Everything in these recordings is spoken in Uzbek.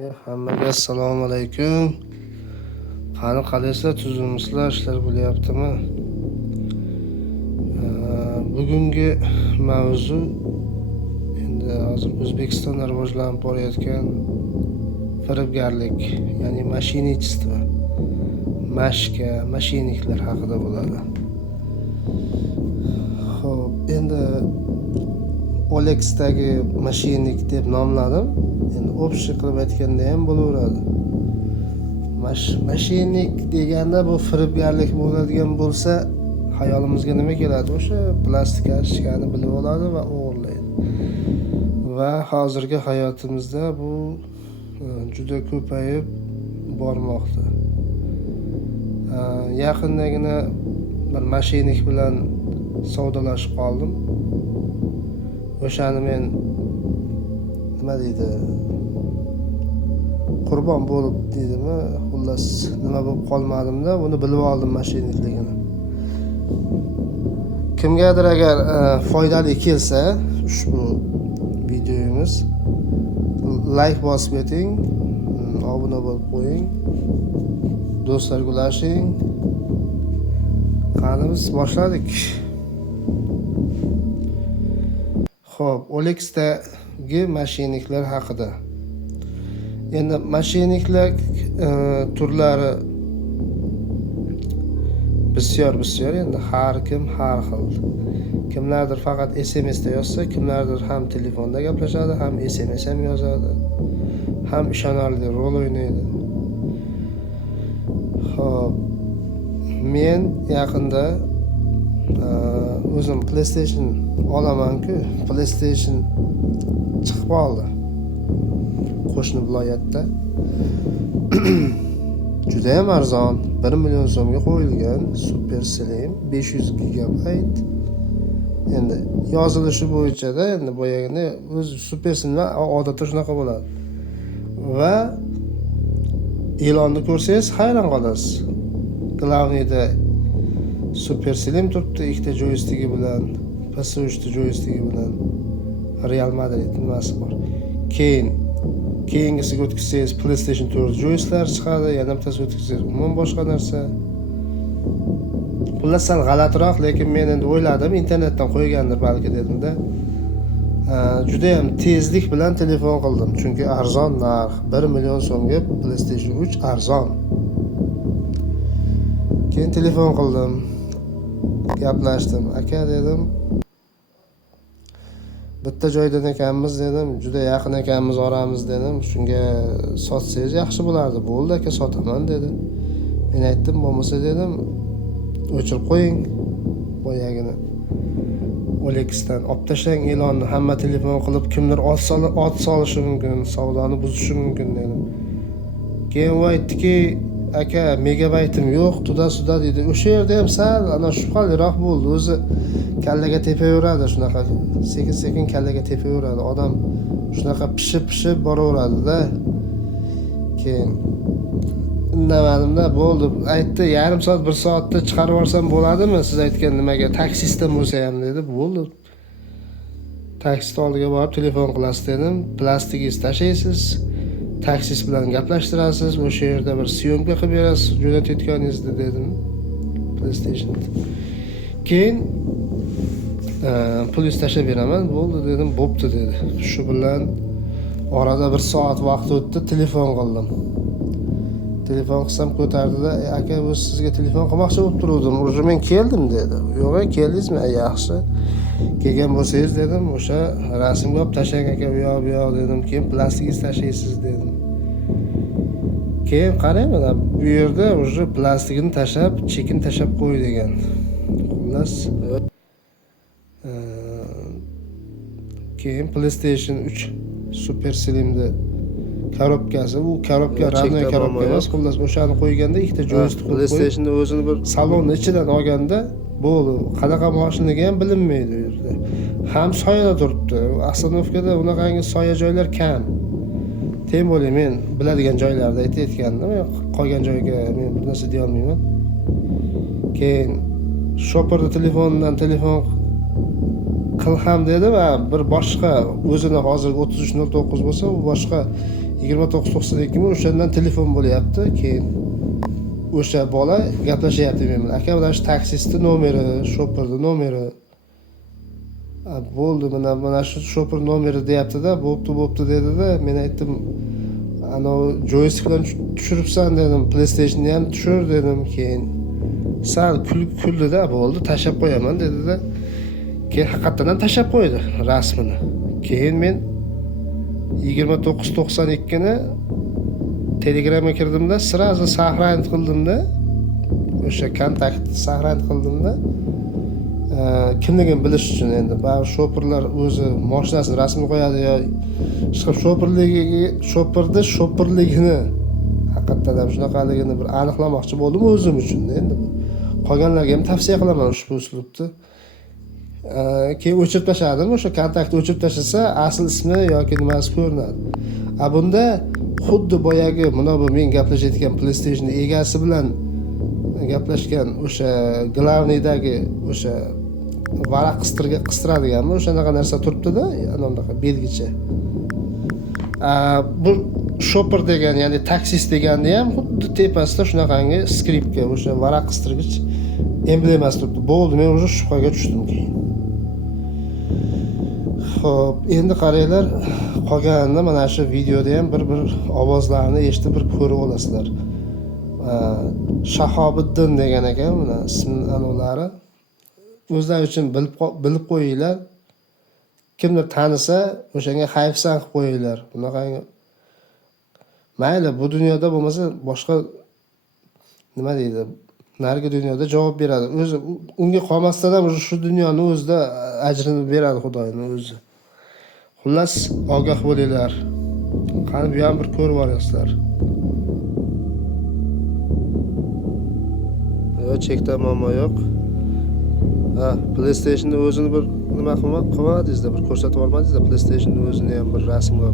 Hammaga assalomu alaykum. Qani qalaysizlar, tuzumsizlar, ishlar bo'lyaptimi? Bugungi mavzu endi hozir O'zbekistonda rivojlanib borayotgan firibgarlik, ya'ni mashinistство, mashiniklar haqida bo'ladi. Xo'p, endi Olexdagi mashinik deb nomladim. Endi общий qilib aytganda ham bo'laveradi. Mashinik deganda bu firibgarlik bo'ladigan bo'lsa, hayolimizga nima keladi? O'sha plastik kartochkani bilib oladi va o'g'irlaydi. Va hozirgi hayotimizda bu juda ko'payib bormoqda. Yaqindagina bir mashinik bilan savdolashib qoldim. O'shani men nima deydi? Qurbon bo'lib deydimi? Xullas nima bo'lib qolmadim-da, buni bilib oldim mashinikligini. Kimgadir agar foydali kelsa ushbu videomiz, like bosib keting, obuna bo'lib qo'ying, do'stlarga ulashing. Qani biz boshladik. Xo'p, Olexdagi mashiniklar haqida. Endi mashiniklar turlari bisyor, endi har kim har xil. Kimlardir faqat SMS da yozsa, kimlardir ham telefonda gaplashadi, ham SMS ham yozadi, ham ishonarli rol o'ynaydi. Xo'p, men yaqinda o'zim PlayStation olaman-ku, PlayStation chiqib qoldi. Qo'shni viloyatda. Juda ham arzon, 1 million so'mga qo'yilgan Super Slim 500 GB. Endi yozilishi bo'yicha-da, endi boyagina o'z Super Slimlar odatda shunaqa bo'ladi. Va e'lonni ko'rsangiz hayron qolasiz. Glavniyda Super Slim turibdi, ikkita joystigi bilan, PS3 joystigi bilan, Real Madrid nimasi bor. Keyingisiga o'tkazsangiz PlayStation 4 joystiklari chiqadi, yana bittasi o'tkazsangiz umuman boshqa narsa. Xullas sal g'alatiroq, lekin men endi o'yladim, internetdan qo'ygandir balki dedim-da. Juda ham tezlik bilan telefon qildim, chunki arzon narx, 1 million so'mga PlayStation 3 arzon. Keyin telefon qildim, gaplashdim. Aka dedim, bitta joydan ekanmiz dedim, juda yaqin ekanmiz oramiz dedim. Shunga sotsangiz yaxshi bo'lardi. Bo'ldi aka, sotaman dedi. Men aytdim, bo'lmasa dedim, o'chirib qo'ying boyagini. Olexdan olib tashlang e'lonni, hamma telefon qilib kimdir ot solishi mumkin, savdoni buzishi mumkin dedim. Keyin u aytdiki, aka, megabaytim yo'q, tuda dedi. O'sha yerda ham sal ana shubhaliroq bo'ldi. O'zi kallaga tepaveradi shunaqa. Sekin kallaga tepaveradi. Odam shunaqa pishib boraveradi-da. Keyin indamadim-da, bo'ldi. Aytdi, yarim soat, 1 soatda chiqarib yuborsam bo'ladimi? Siz aytgan nimaga taksistdan bo'lsa ham dedi. Bo'ldi. Taksist oldiga borib telefon qilasiz dedim. Plastikingizni tashlaysiz. Taksist bilan gaplashtirasiz, o'sha yerda bir syomka qilib berasiz, jo'natayotganingizni dedim. PlayStation. Keyin pulni tashlab beraman, bo'ldi dedim, bo'pti dedi. Shu bilan orada 1 soat vaqt o'tdi, telefon qildim. Telefon qilsam ko'tardida, aka, bu sizga telefon qilmoqchi bo'lib turuvdim, уже men keldim dedi. Yo'q, keldingizmi? Yaxshi. Kelgan bo'lsangiz dedim, o'sha rasmga olib tashlang aka, bu yoq dedim. Keyin plastikingizni tashlaysiz dedim. Keyin qarang, mana bu yerda уже plastikini tashab, chekin tashab qo'y degan. Xullas, keyin PlayStation 3 Super Slim'da korobkasi, u korobka ramli korobka emas, xullas o'shani qo'yganda ikkita joystik qo'yib, PlayStationda o'zini bir salonni ichidan olganda bo'ldi. Qanaqa mashinaga ham bilinmaydi u yerda. Ham soyada turibdi. Astanovkada unaqangi soya joylar kam. Tem bo'lay, men biladigan joylarda aytayotgandim, qolgan joyga men bir narsa deya olmayman. Keyin shoperda telefondan telefon qil ham dedi va bir boshqa o'zini hozir 3309 bo'lsa, u boshqa 29.92 mi o'shandan telefon bo'lyapti. Keyin o'sha bola gaplashyapti men bilan. Aka, mana shu taksistni nomeri, shoferni nomeri. Bo'ldi, mana shu shofer nomeri deyapti-da, bo'pti dedi-da. Men aytdim, "Anovi joystick bilan tushiribsan" dedim. "PlayStation'ni ham tushir" dedim. Keyin sal kuldi-da, "Bo'ldi, tashab qo'yaman" dedi-da. Keyin haqiqatan ham tashab qo'ydi rasmini. Keyin men 29.92 ni Telegramga kirdimda, sразу сохранить qildimda. O'sha kontakt saqlanib qildimda. Kimligini bilish uchun endi ba'zi shoferlar o'zi mashinasini rasmini qo'yadi yo chiqib shoferligini haqiqatdan ham shunaqaligini bir aniqlamoqchi bo'ldim o'zim uchun endi. Qolganlarga ham tavsiya qilaman ushbu uslubni. Keyin o'chirib tashladim. O'sha kontaktni o'chirib tashlasa, asl ismi yoki nimasi ko'rinadi. Bunda xuddi boyagi mana bu men gaplashayotgan PlayStation egasi bilan gaplashgan o'sha glavniydagi o'sha varaq qistiradiganmi, o'shanaqa narsa turibdi-da, anaqa belgicha. Bu shopper degan, ya'ni taksist deganni ham xuddi tepasida shunaqangi skripka, o'sha varaq qistirgich emblemasi turibdi. Bo'ldi, men o'sha shubhaga tushdim keyin. Xo'p, endi qaranglar, qolganini mana shu videoda ham bir ovozlarni eshitib bir ko'rib olasizlar. Shahobiddin degan ekan, mana ismi anolari. O'zlari uchun bilib qo'yinglar. Kimdir tanisa, o'shanga hayfsan qilib qo'yinglar. Bunaqangi mayli, bu dunyoda bo'lmasa boshqa nima deydi? Narigi dunyoda javob beradi. O'zi unga qolmasdan ham shu dunyoning o'zida ajrini beradi Xudoning o'zi. Xullas, ogoh bo'linglar. Qani bu ham bir ko'rib olasizlar. Chekda muammo yo'q. PlayStation'ni o'zini bir nima qilmadingizda, bir ko'rsatib olmadingizda, PlayStation'ni o'zini ham bir rasmga.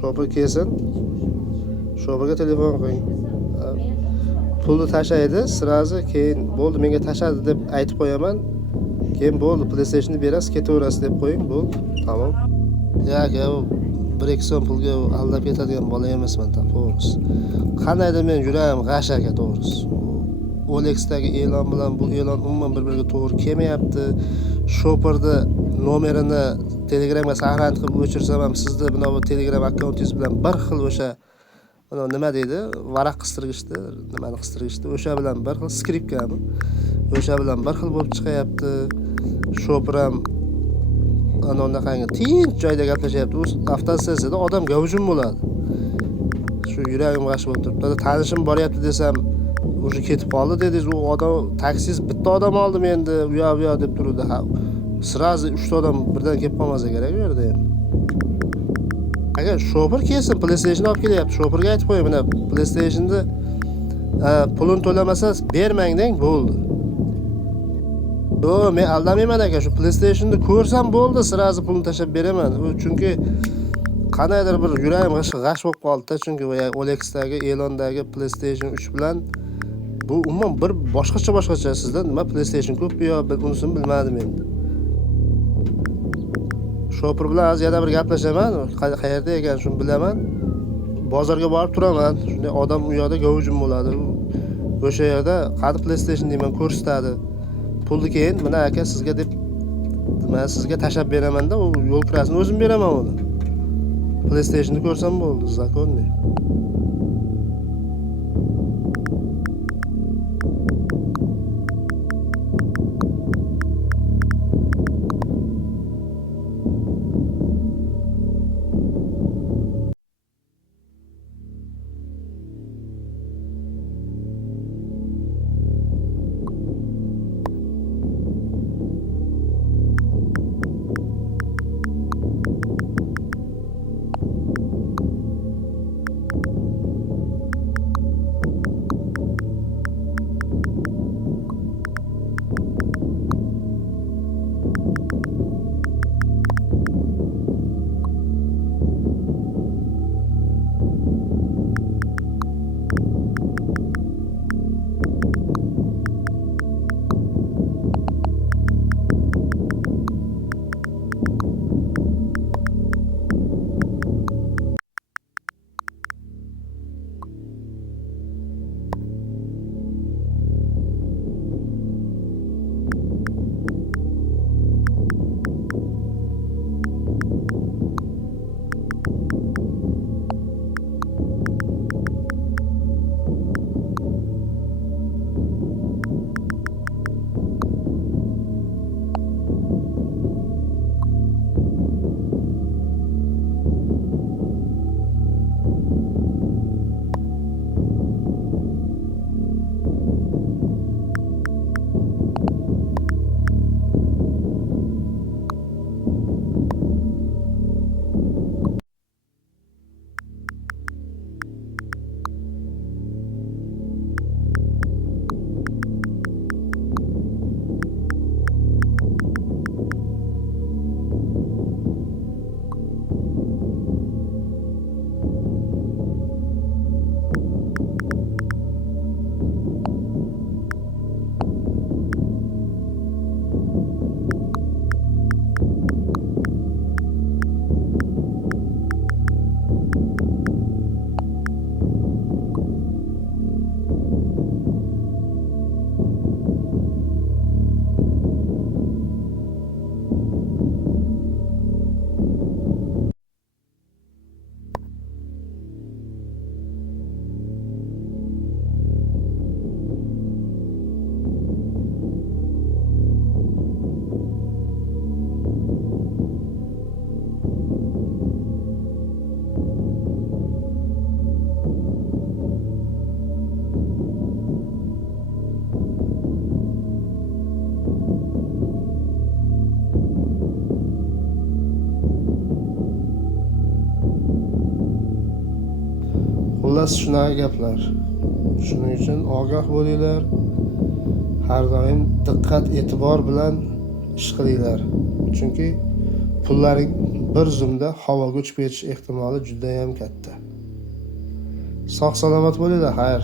Shofer kelsin. Shoferga telefon qiling. Pulni tashlaydi, sразу keyin bo'ldi, menga tashladi deb aytib qo'yaman. Keyin bo'ldi, PlayStation'ni berasiz, ketaverasiz deb qo'ying, bo'ldi. Tamam. Yo'q, bir ikki so'm pulga aldab ketadigan bola emasman, to'g'risi. Qandaydir men yuragim g'ash aka, to'g'risi. OLXdagi e'lon bilan bu e'lon umuman bir-biriga to'g'ri kelmayapti. Shoferni nomerini Telegramga saqlanib qilib o'chirsam ham sizni bu Telegram akkauntingiz bilan bir xil o'sha nima deydi? Varaq qistirgichdi, nimani qistirgichdi? O'sha bilan bir xil skripkami? O'sha bilan bir xil bo'lib chiqyapti. Shofer ham anaqangi tinch joyda gaplashyapti. O'z avtostansiyada odam gavjum bo'ladi. Shu yuragim g'ash bo'lib turibdi. Tanishim boryapti desam, o'sha ketib qoldi dedingiz, u odam taksist bitta odam oldim endi, u yoq deb turdi. Sразу 3 ta odam birdan kelib qolmasa kerak u yerda ham. Agar shofer kelsin, PlayStation olib kelyapti. Shoferga aytib qo'ying, mana PlayStation'ni pulini to'lamasa bermang deng, bo'ldi. Yo'q, men aldamayman aka, shu PlayStation'ni ko'rsam bo'ldi, sразу pulni tashlab beraman. Chunki qanaydir bir yuragim g'ash bo'lib qoldi-da, chunki OLXdagi e'londagi PlayStation 3 bilan bu umuman bir boshqacha sizda nima PlayStation ko'pmi yo, unisini bilmadim endi. Shofer bilan az yana bir gaplashaman, qayerda ekan shuni bilaman. Bozorga borib turaman. Shunday odam u yoqda gavjum bo'ladi. O'sha yerda qani PlayStation deyman, ko'rsatadi. Pulni keyin mana aka sizga deb men sizga tashlab beraman-da, u yo'l kirasini o'zim beraman uni. PlayStation'ni ko'rsam bo'ldi, zakonni. xullas shunaqa gaplar. Shuning uchun ogoh bo'linglar. Har doim diqqat e'tibor bilan ish qilinglar. Chunki pullaring bir zumda havoga uchib ketish ehtimoli juda ham katta. Sog' salomat bo'linglar, xayr.